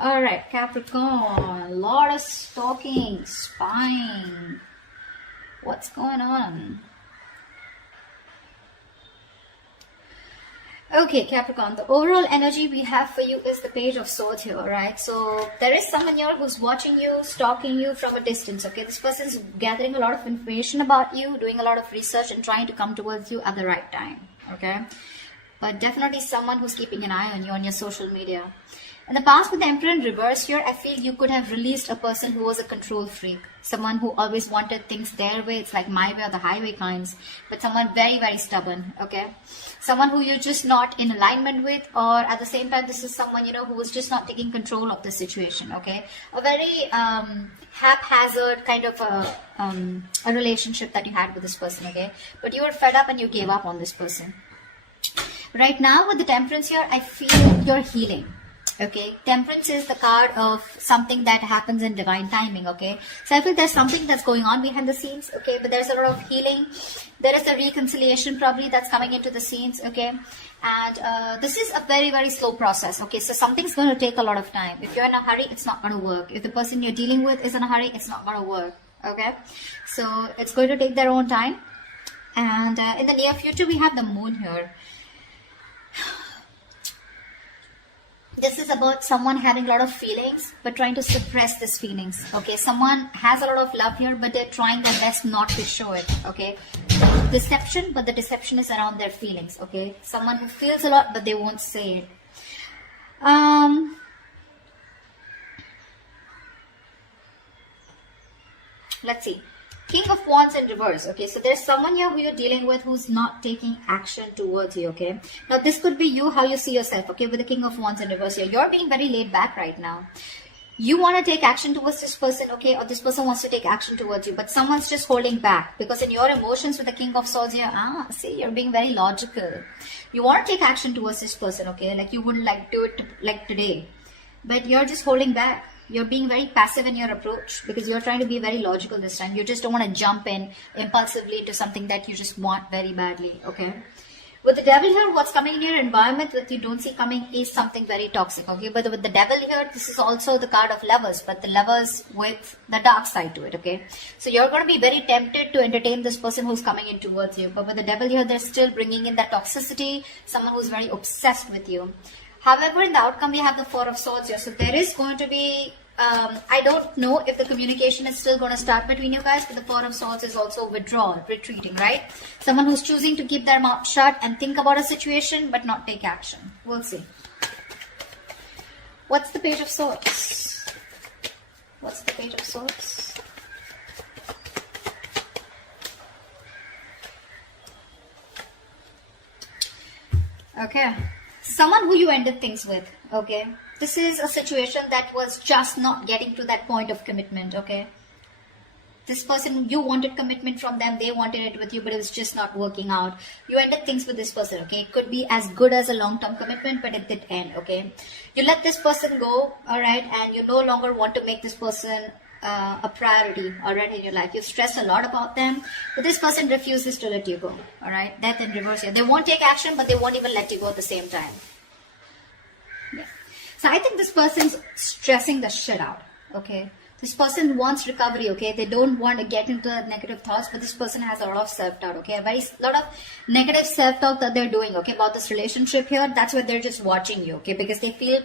All right, Capricorn, lot of stalking, spying. What's going on? Okay, Capricorn, the overall energy we have for you is the Page of Swords here, right? So there is someone here who's watching you, stalking you from a distance, okay? This person's gathering a lot of information about you, doing a lot of research and trying to come towards you at the right time, okay? But definitely someone who's keeping an eye on you on your social media. In the past, with the Emperor in reverse here, I feel you could have released a person who was a control freak. Someone who always wanted things their way. It's like my way or the highway kinds. But someone very, very stubborn, okay? Someone who you're just not in alignment with, or at the same time, this is someone, you know, who was just not taking control of the situation, okay? A very haphazard kind of a relationship that you had with this person, okay? But you were fed up and you gave up on this person. Right now, with the Temperance here, I feel you're healing. Okay, Temperance is the card of something that happens in divine timing, okay? So I feel there's something that's going on behind the scenes, okay? But there's a lot of healing. There is a reconciliation probably that's coming into the scenes, okay? And this is a very, very slow process, okay? So something's going to take a lot of time. If you're in a hurry, it's not going to work. If the person you're dealing with is in a hurry, it's not going to work, okay? So it's going to take their own time. And in the near future, we have the Moon here. This is about someone having a lot of feelings, but trying to suppress these feelings, okay? Someone has a lot of love here, but they're trying their best not to show it, okay? Deception, but the deception is around their feelings, okay? Someone who feels a lot, but they won't say it. Let's see. King of Wands in reverse, okay? So there's someone here who you're dealing with who's not taking action towards you, okay? Now, this could be you, how you see yourself, okay? With the King of Wands in reverse here. You're being very laid back right now. You want to take action towards this person, okay? Or this person wants to take action towards you. But someone's just holding back. Because in your emotions with the King of Swords here, see, you're being very logical. You want to take action towards this person, okay? Like you wouldn't like do it like today. But you're just holding back. You're being very passive in your approach because you're trying to be very logical this time. You just don't want to jump in impulsively to something that you just want very badly, okay? With the Devil here, what's coming in your environment that you don't see coming is something very toxic, okay? But with the Devil here, this is also the card of lovers, but the lovers with the dark side to it, okay? So you're going to be very tempted to entertain this person who's coming in towards you. But with the Devil here, they're still bringing in that toxicity, someone who's very obsessed with you. However, in the outcome, we have the Four of Swords here. So there is going to be, I don't know if the communication is still going to start between you guys, but the Four of Swords is also withdrawal, retreating, right? Someone who's choosing to keep their mouth shut and think about a situation, but not take action. We'll see. What's the Page of Swords? What's the Page of Swords? Okay. Someone who you ended things with, okay? This is a situation that was just not getting to that point of commitment, okay? This person, you wanted commitment from them, they wanted it with you, but it was just not working out. You ended things with this person, okay? It could be as good as a long-term commitment, but it did end, okay? You let this person go, all right? And you no longer want to make this person a priority, all right, in your life. You've stressed a lot about them, but this person refuses to let you go, all right? Death in reverse here. They won't take action, but they won't even let you go at the same time. Yeah. So I think this person's stressing the shit out, okay? This person wants recovery, okay? They don't want to get into negative thoughts, but this person has a lot of self-doubt, okay? A lot of negative self-doubt that they're doing, okay, about this relationship here. That's why they're just watching you, okay? Because they feel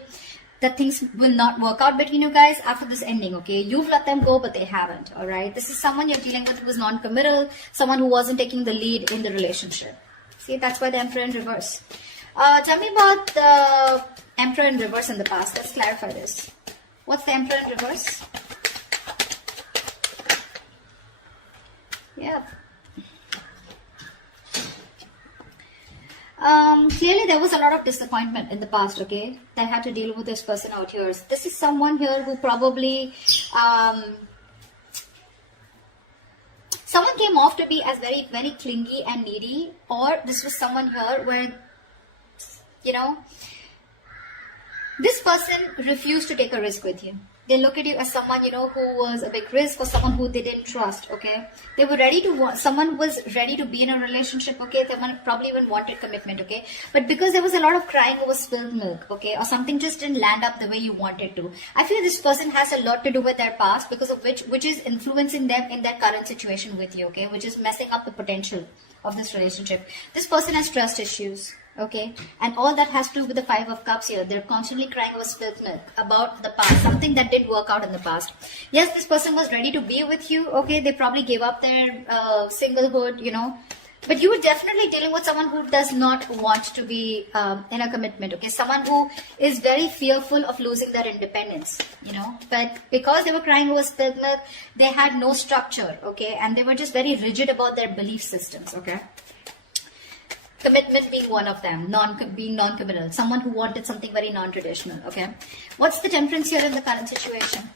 that things will not work out between you guys after this ending, okay? You've let them go, but they haven't, all right? This is someone you're dealing with who is non-committal, someone who wasn't taking the lead in the relationship. See, that's why the Emperor in reverse. Tell me about the Emperor in reverse in the past. Let's clarify this. What's the Emperor in reverse? Yeah. Clearly there was a lot of disappointment in the past, okay? That had to deal with this person out here. This is someone here who probably someone came off to be as very, very clingy and needy, or this was someone here where, you know, This person refused to take a risk with you. They look at you as someone, you know, who was a big risk, or someone who they didn't trust, okay? They were ready to, someone was ready to be in a relationship, okay? Someone probably even wanted commitment, okay? But because there was a lot of crying over spilled milk, okay? Or something just didn't land up the way you wanted to. I feel this person has a lot to do with their past, because of which is influencing them in their current situation with you, okay? Which is messing up the potential of this relationship. This person has trust issues. Okay, and all that has to do with the 5 of Cups here. They're constantly crying over spilled milk about the past, something that didn't work out in the past. Yes, this person was ready to be with you. Okay, they probably gave up their singlehood, you know, but you were definitely dealing with someone who does not want to be in a commitment. Okay, someone who is very fearful of losing their independence, you know, but because they were crying over spilled milk, they had no structure. Okay, and they were just very rigid about their belief systems. Okay. Commitment being one of them, being non-committal, someone who wanted something very non-traditional, okay? What's the Temperance here in the current situation?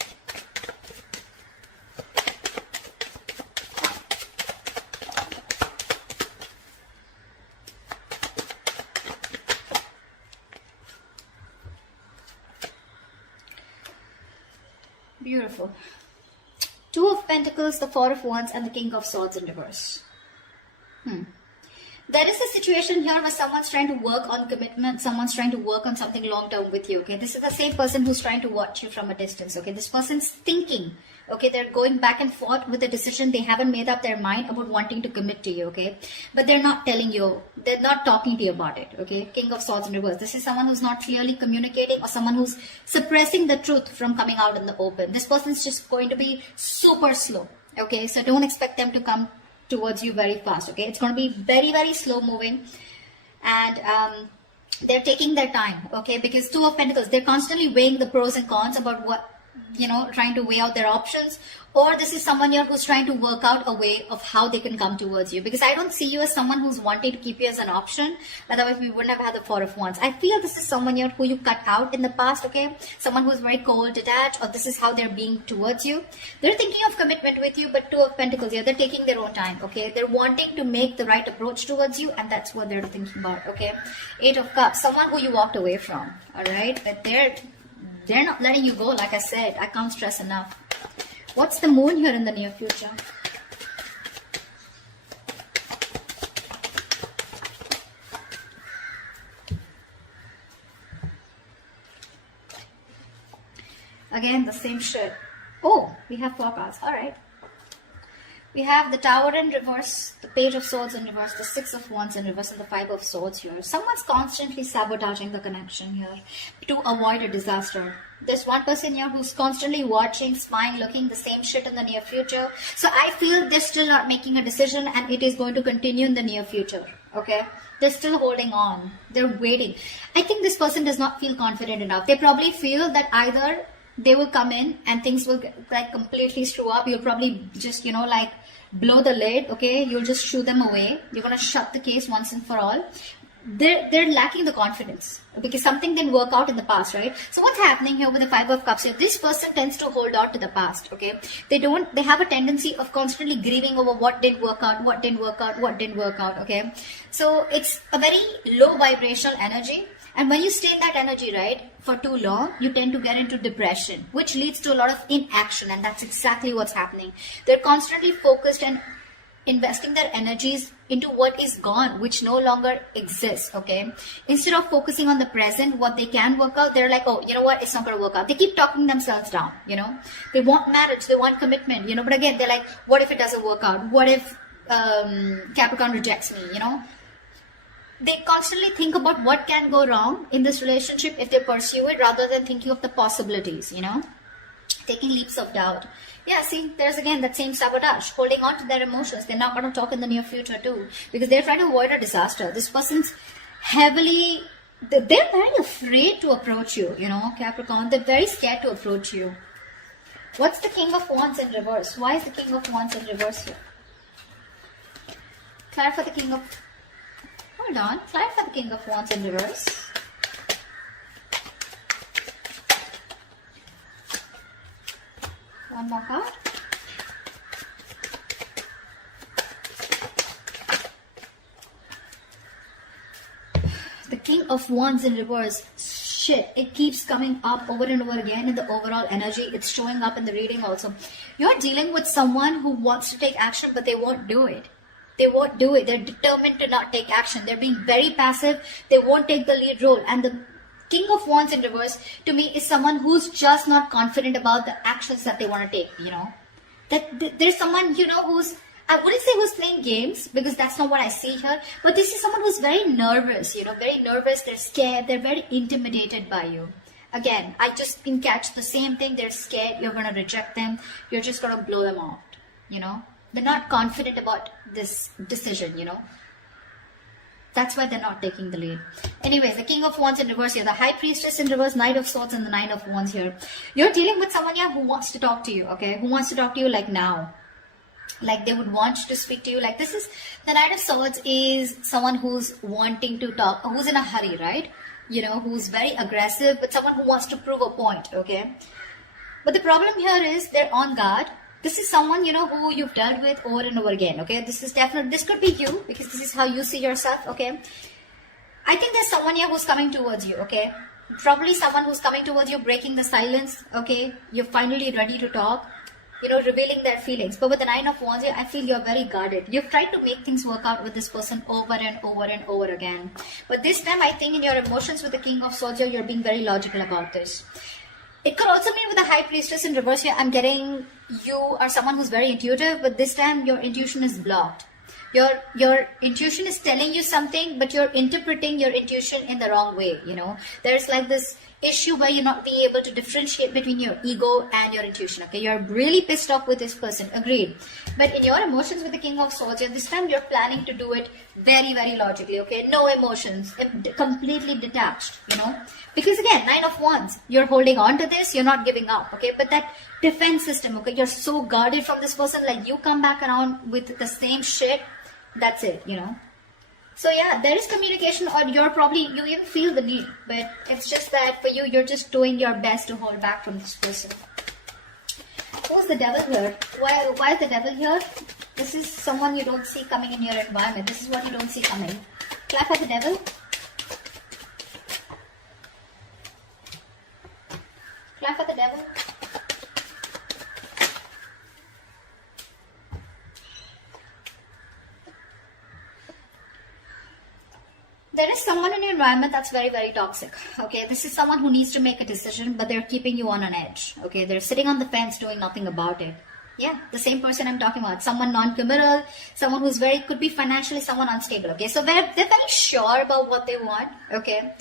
Beautiful. 2 of Pentacles, the 4 of Wands, and the King of Swords in reverse. There is a situation here where someone's trying to work on commitment, someone's trying to work on something long term with you, okay? This is the same person who's trying to watch you from a distance, okay? This person's thinking, okay? They're going back and forth with a decision. They haven't made up their mind about wanting to commit to you, okay? But they're not telling you, they're not talking to you about it, okay? King of Swords in reverse. This is someone who's not clearly communicating, or someone who's suppressing the truth from coming out in the open. This person's just going to be super slow, okay? So don't expect them to come towards you very fast, okay? It's going to be very, very slow moving, and they're taking their time, okay? Because 2 of Pentacles, they're constantly weighing the pros and cons about what, you know, trying to weigh out their options. Or this is someone here who's trying to work out a way of how they can come towards you, because I don't see you as someone who's wanting to keep you as an option. Otherwise we wouldn't have had the 4 of Wands. I feel this is someone here who you cut out in the past, okay? Someone who's very cold, detached, or this is how they're being towards you. They're thinking of commitment with you, but 2 of Pentacles here, they're taking their own time, okay? They're wanting to make the right approach towards you, and that's what they're thinking about, okay? 8 of Cups, someone who you walked away from, all right? But they're not letting you go, like I said. I can't stress enough. What's the Moon here in the near future? Again, the same shit. Oh, we have 4 cards. All right. We have the Tower in reverse, the Page of Swords in reverse, the 6 of Wands in reverse, and the 5 of Swords here. Someone's constantly sabotaging the connection here to avoid a disaster. There's one person here who's constantly watching, spying, looking the same shit in the near future. So I feel they're still not making a decision, and it is going to continue in the near future. Okay? They're still holding on. They're waiting. I think this person does not feel confident enough. They probably feel that either they will come in and things will like completely screw up. You'll probably just, you know, like blow the lid, okay? You'll just shoo them away. You're going to shut the case once and for all. They're lacking the confidence because something didn't work out in the past, right? So what's happening here with the 5 of Cups here? This person tends to hold on to the past, okay? They have a tendency of constantly grieving over what didn't work out, what didn't work out, what didn't work out, okay? So it's a very low vibrational energy. And when you stay in that energy, right, for too long, you tend to get into depression, which leads to a lot of inaction. And that's exactly what's happening. They're constantly focused and investing their energies into what is gone, which no longer exists, okay? Instead of focusing on the present, what they can work out, they're like, oh, you know what, it's not going to work out. They keep talking themselves down, you know? They want marriage, they want commitment, you know? But again, they're like, what if it doesn't work out? What if Capricorn rejects me, you know? They constantly think about what can go wrong in this relationship if they pursue it, rather than thinking of the possibilities, you know? Taking leaps of doubt. Yeah, see, there's again that same sabotage, holding on to their emotions. They're not going to talk in the near future too, because they're trying to avoid a disaster. This person's heavily, they're very afraid to approach you, you know, Capricorn. They're very scared to approach you. What's the King of Wands in reverse? Why is the King of Wands in reverse here? Clarify the King of... Hold on. Clarify the King of Wands in reverse. One more card. The King of Wands in reverse. shit, it keeps coming up over and over again in the overall energy. It's showing up in the reading also. You're dealing with someone who wants to take action, but they won't do it. They won't do it. They're determined to not take action. They're being very passive. They won't take the lead role. And the King of Wands in reverse, to me, is someone who's just not confident about the actions that they want to take, you know. There's someone, you know, who's, I wouldn't say who's playing games, because that's not what I see here, but this is someone who's very nervous, you know, very nervous, they're scared, they're very intimidated by you. Again, I just can catch the same thing, they're scared, you're going to reject them, you're just going to blow them out, you know. They're not confident about this decision, you know. That's why they're not taking the lead. Anyways, the King of Wands in reverse here, the High Priestess in reverse, Knight of Swords, and the Nine of Wands here. You're dealing with someone here who wants to talk to you, okay? Who wants to talk to you like now. Like they would want to speak to you. Like this is, the Knight of Swords is someone who's wanting to talk, who's in a hurry, right? You know, who's very aggressive, but someone who wants to prove a point, okay? But the problem here is they're on guard. This is someone, you know, who you've dealt with over and over again, okay? This is definitely, this could be you, because this is how you see yourself, okay? I think there's someone here who's coming towards you, okay? Probably someone who's coming towards you, breaking the silence, okay? You're finally ready to talk, you know, revealing their feelings. But with the Nine of Wands here, I feel you're very guarded. You've tried to make things work out with this person over and over and over again. But this time, I think in your emotions with the King of Swords here, you're being very logical about this. It could also mean with the High Priestess in reverse here, I'm getting you are someone who's very intuitive, but this time your intuition is blocked. Your intuition is telling you something, but you're interpreting your intuition in the wrong way, you know. There's like this issue where you're not being able to differentiate between your ego and your intuition, okay? You're really pissed off with this person, agreed. But in your emotions with the King of Swords, this time you're planning to do it very, very logically, okay? No emotions, completely detached, you know? Because again, Nine of Wands, you're holding on to this, you're not giving up, okay? But that defense system, okay? You're so guarded from this person, like you come back around with the same shit, that's it, you know? So yeah, there is communication, or you even feel the need, but it's just that for you, you're just doing your best to hold back from this person. Who's the Devil here? Why is the Devil here? This is someone you don't see coming in your environment. This is what you don't see coming. Clap for the Devil. Clap for the Devil. There is someone in your environment that's very, very toxic, okay? This is someone who needs to make a decision, but they're keeping you on an edge, okay? They're sitting on the fence doing nothing about it. Yeah, the same person I'm talking about. Someone non-committal, someone who's could be financially someone unstable, okay? So they're very sure about what they want, okay?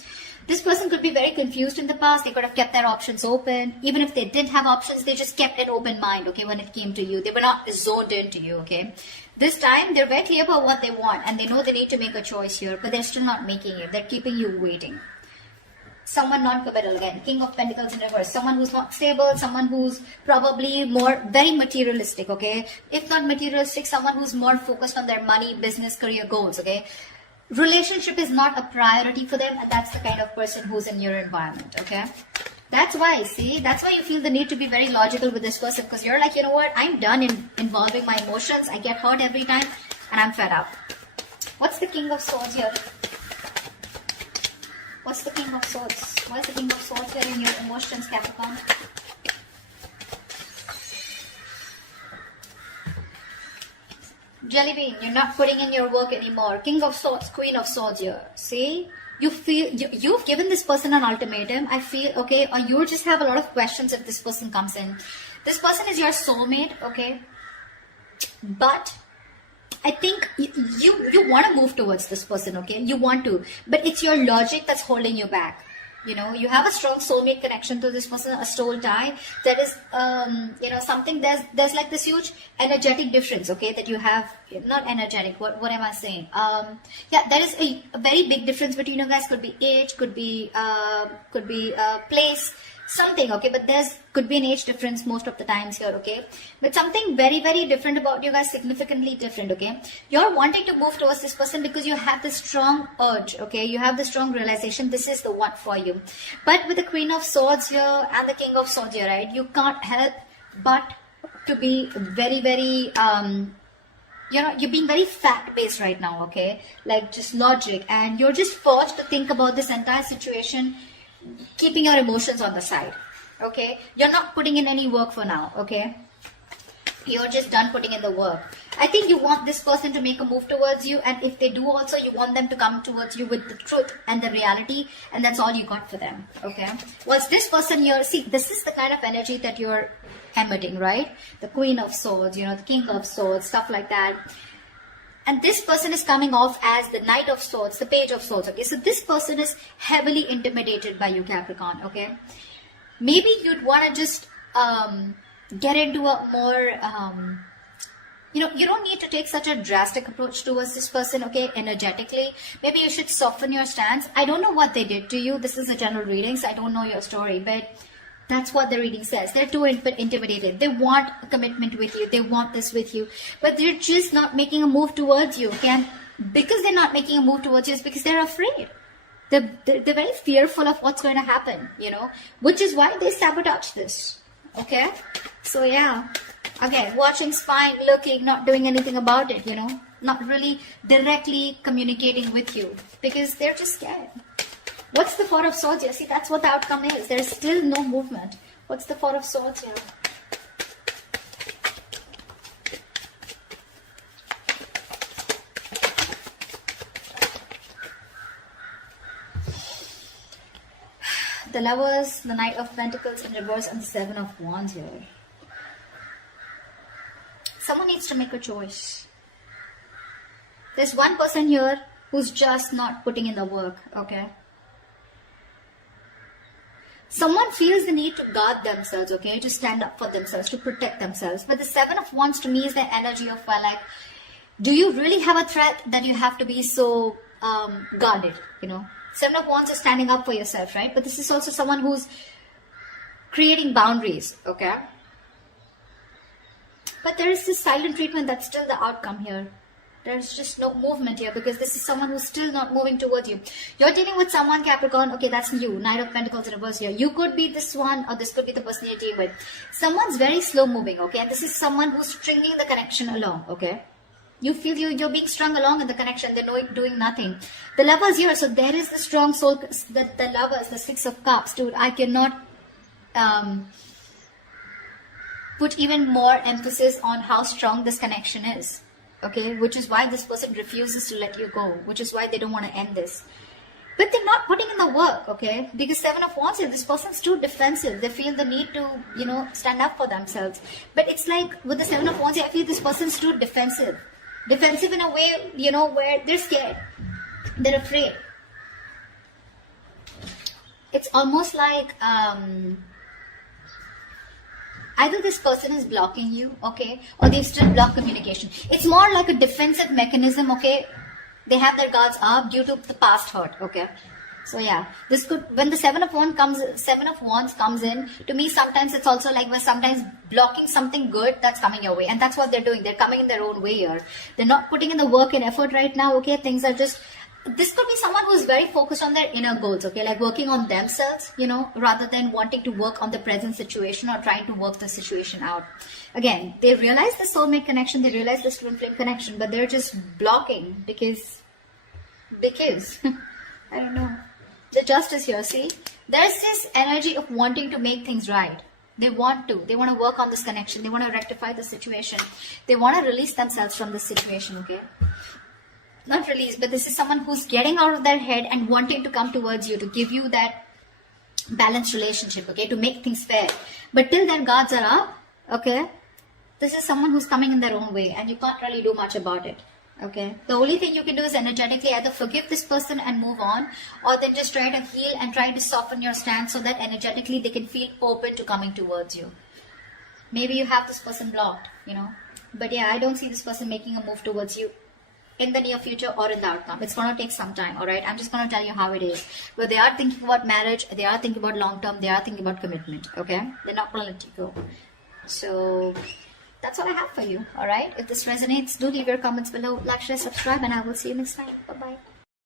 This person could be very confused in the past. They could have kept their options open. Even if they didn't have options, they just kept an open mind, okay, when it came to you. They were not zoned into you, okay? This time, they're very clear about what they want, and they know they need to make a choice here, but they're still not making it. They're keeping you waiting. Someone non-committal again, King of Pentacles in reverse. Someone who's not stable, someone who's probably very materialistic, okay? If not materialistic, someone who's more focused on their money, business, career goals, okay? Relationship is not a priority for them, and that's the kind of person who's in your environment, okay? That's why, see, that's why you feel the need to be very logical with this person, because you're like, you know what, I'm done involving my emotions, I get hurt every time, and I'm fed up. What's the King of Swords here? What's the King of Swords? Why is the King of Swords here in your emotions, Capricorn? Jelly bean, you're not putting in your work anymore. King of Swords, Queen of Swords here. See? You feel, you've given this person an ultimatum. I feel, okay, or you just have a lot of questions if this person comes in. This person is your soulmate, okay? But I think you want to move towards this person, okay? You want to. But it's your logic that's holding you back. You know, you have a strong soulmate connection to this person, a soul tie. That is, you know, something, there's like this huge energetic difference, okay, that you have. Not energetic, what am I saying? Yeah, there is a very big difference between you guys. Could be age, could be place, something, okay, but could be an age difference most of the times here, okay, but something very, very different about you guys, significantly different, okay. You're wanting to move towards this person because you have this strong urge, okay, you have the strong realization this is the one for you. But with the Queen of Swords here and the King of Swords here, right, you can't help but to be very, very you know, you're being very fact-based right now, okay, like just logic, and you're just forced to think about this entire situation keeping your emotions on the side. Okay, you're not putting in any work for now. Okay, you're just done putting in the work. I think you want this person to make a move towards you, and if they do also, you want them to come towards you with the truth and the reality, and that's all you got for them. Okay, was this person here? See, this is the kind of energy that you're emitting, right? The Queen of Swords, you know, the King of Swords, stuff like that. And this person is coming off as the Knight of Swords, the Page of Swords. Okay, so this person is heavily intimidated by you, Capricorn. Okay, maybe you'd want to just get into a more you know, you don't need to take such a drastic approach towards this person. Okay, energetically, maybe you should soften your stance. I don't know what they did to you. This is a general reading, so I don't know your story, but that's what the reading says. They're too intimidated. They want a commitment with you. They want this with you, but they're just not making a move towards you. Okay, and because they're not making a move towards you, it's because they're afraid. They're very fearful of what's going to happen, you know, which is why they sabotage this. Okay, so yeah, okay, watching's fine, looking, not doing anything about it, you know, not really directly communicating with you because they're just scared. What's the Four of Swords here? See, that's what the outcome is. There's still no movement. What's the Four of Swords here? The Lovers, the Knight of Pentacles in reverse, and the Seven of Wands here. Someone needs to make a choice. There's one person here who's just not putting in the work, okay? Someone feels the need to guard themselves, okay? To stand up for themselves, to protect themselves. But the Seven of Wands to me is the energy of, well, like, do you really have a threat that you have to be so guarded, you know? Seven of Wands is standing up for yourself, right? But this is also someone who's creating boundaries, okay? But there is this silent treatment that's still the outcome here. There's just no movement here because this is someone who's still not moving towards you. You're dealing with someone, Capricorn, okay, that's you. Knight of Pentacles in reverse here. You could be this one, or this could be the person you're dealing with. Someone's very slow moving, okay? And this is someone who's stringing the connection along, okay? You feel you're being strung along in the connection. They're doing nothing. The Lovers here, so there is the strong soul, the Lovers, the Six of Cups. Dude, I cannot put even more emphasis on how strong this connection is. Okay, which is why this person refuses to let you go, which is why they don't want to end this. But they're not putting in the work, okay? Because Seven of Wands here, this person's too defensive. They feel the need to, you know, stand up for themselves. But it's like with the Seven of Wands here, I feel this person's too defensive. Defensive in a way, you know, where they're scared. They're afraid. It's almost like either this person is blocking you, okay, or they've still blocked communication. It's more like a defensive mechanism, okay. They have their guards up due to the past hurt, okay. So yeah, this could, when the Seven of Wands comes in, to me sometimes it's also like we're sometimes blocking something good that's coming your way, and that's what they're doing. They're coming in their own way here. They're not putting in the work and effort right now, okay. Things are just, this could be someone who's very focused on their inner goals, okay, like working on themselves, you know, rather than wanting to work on the present situation or trying to work the situation out. Again, they realize the soulmate connection, they realize the twin flame connection, but they're just blocking because I don't know. The Justice here, see, there's this energy of wanting to make things right. They want to work on this connection, they want to rectify the situation, they want to release themselves from this situation, okay. Not release, but this is someone who's getting out of their head and wanting to come towards you to give you that balanced relationship, okay, to make things fair. But till their guards are up, okay, this is someone who's coming in their own way and you can't really do much about it, okay. The only thing you can do is energetically either forgive this person and move on, or then just try to heal and try to soften your stance so that energetically they can feel open to coming towards you. Maybe you have this person blocked, you know, but yeah, I don't see this person making a move towards you in the near future or in the outcome. It's going to take some time, alright? I'm just going to tell you how it is. But they are thinking about marriage, they are thinking about long term, they are thinking about commitment, okay? They're not going to let you go. So, that's all I have for you, alright? If this resonates, do leave your comments below, like, share, subscribe, and I will see you next time. Bye-bye.